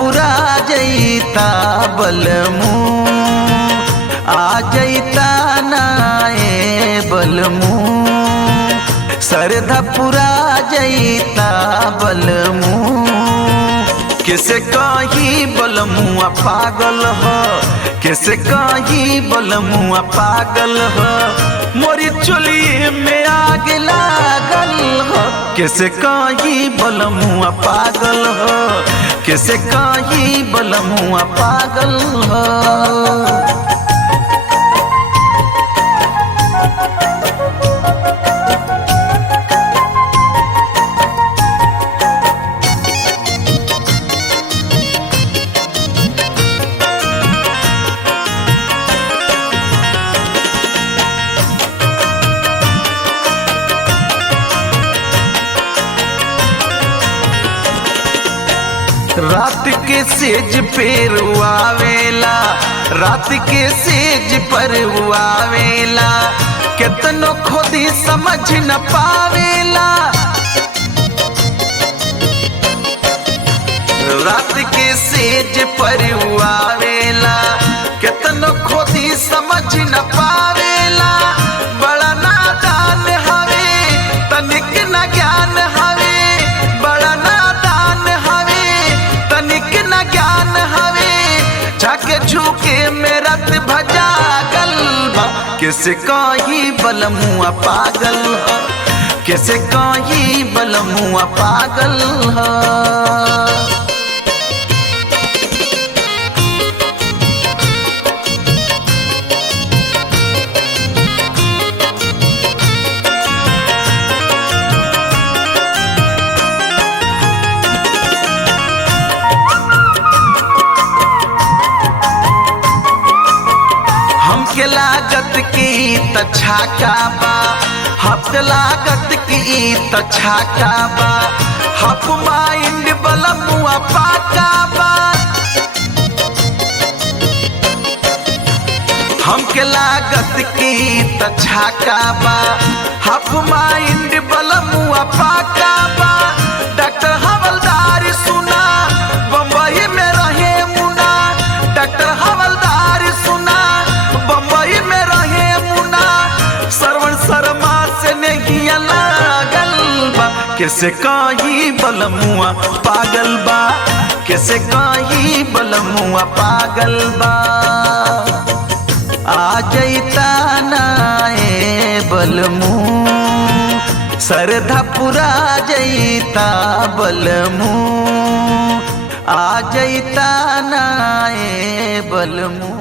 पुरा जैता बलमू आ जैता नाए बलमू सरधा पुरा जैता बलमू किसे कही बलमुआ पागल हो किसे कही बलमुआ पागल हो मोरी चुली में आग लागल हो किसे कही बलमुआ पागल हो किसे कही बलमुआ पागल हो। रात के सेज पे रुआवेला रात के सेज पर रुआवेला कितनो खुदी समझ न पावेला रात के सेज पर रुआवेला कितनो खुदी समझ न पावेला बड़ा नादान हवे तनिक न ज्ञान हवे बड़ा नादान हवे तनिक न ज्ञान हवे झके झुके मेरा भजा गलबा किसे कही बलमुआ पागल हो किसे कही बलमुआ पागल हो। हमके लागत की तछाका बा हफ लागत की तछाका बा हफ माइंड बलमुआ पाका बा हमके लागत की तछाका बा हफ माइंड बलमुआ पाका बा डॉक्टर हवलदार सुना बम्बई में रहे मुना डॉक्टर हवलदार सुना बम्बई में रहे मुना श्रवण शर्मा से नहीं लागल बा किसे कही बलमुआ पागल बा किसे कही बलमुआ पागल बा आ जैता नाए बलमू सरधा पुरा जैता बलमू आ जैता नाए बलमू।